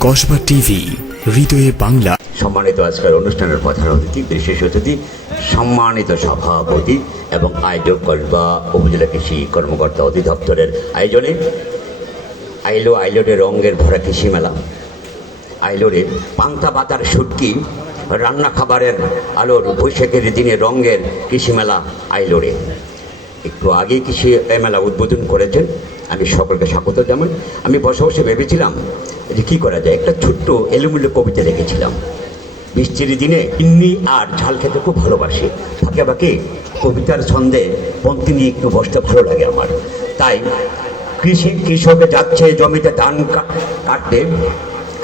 Kasba TV হৃদয়ে বাংলা। সম্মানিত আজকের অনুষ্ঠানের প্রধান অতিথি, বিশেষ অতিথি, সম্মানিত সভাপতি এবং আয়োজক কসবা উপজেলা কৃষি কর্মকর্তা অধিদপ্তরের আয়োজনে আইলো আইলোরে রঙের ভরা কৃষি মেলা। আইলোরে পান্তা পাতার সুটকি রান্না খাবারের আলোর বৈশাখের দিনে রঙের কৃষি মেলা আইলোরে একটু আগেই কৃষি মেলা উদ্বোধন করেছেন। আমি সকলকে স্বাগত যেমন আমি বসে বসে ভেবেছিলাম যে কী করা যায়? একটা ছোট্ট এলোমেলো কবিতা লিখেছিলাম। বৃষ্টির দিনে ইন্নি আর ঝাল খেতে খুব ভালোবাসি। ফাঁকে ফাঁকে কবিতার ছন্দে পন্থী নিয়ে একটু বসতে ভালো লাগে আমার। তাই কৃষি কৃষকে যাচ্ছে জমিতে ধান কাটতে,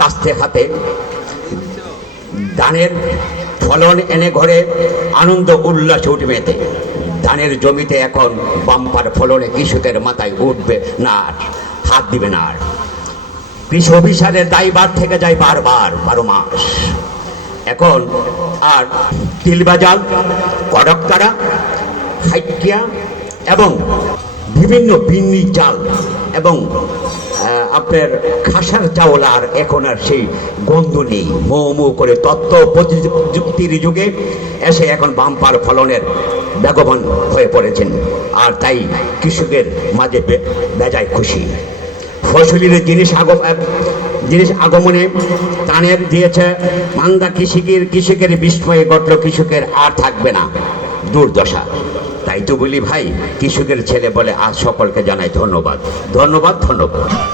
কাস্তে হাতে। ধানের ফলন এনে ঘরে আনন্দ, উল্লাস উঠবেতে ধানের জমিতে এখন বাম্পার ফলনে কৃষকের মাথায় উঠবে না হাত দিবে না আর। কৃষি অফিসারের দায়বার থেকে যায় বারবার বারো মাস। এখন আর তিলবাজাল কড়কতারা হাইকিয়া এবং বিভিন্ন বিন্নি চাল এবং আপনার খাসার চাউল আর এখন আর সেই গন্ধ নেই। মো মো করে তত্ত্ব প্রযুক্তির যুগে এসে এখন বাম্পার ফলনের বেগবান হয়ে পড়েছেন। আর তাই কৃষকের মাঝে বেজায় খুশি। ফসলের জিনিস আগম জিনিস আগমনে টানের দিয়েছে। মান্দা কৃষিকের, কৃষকের বিস্ময়ে ঘটল, কৃষকের আর থাকবে না। দুর্দশা। তাই তো বলি ভাই, কৃষকের ছেলে বলে আর সকলকে জানাই ধন্যবাদ। ধন্যবাদ ধন্যবাদ।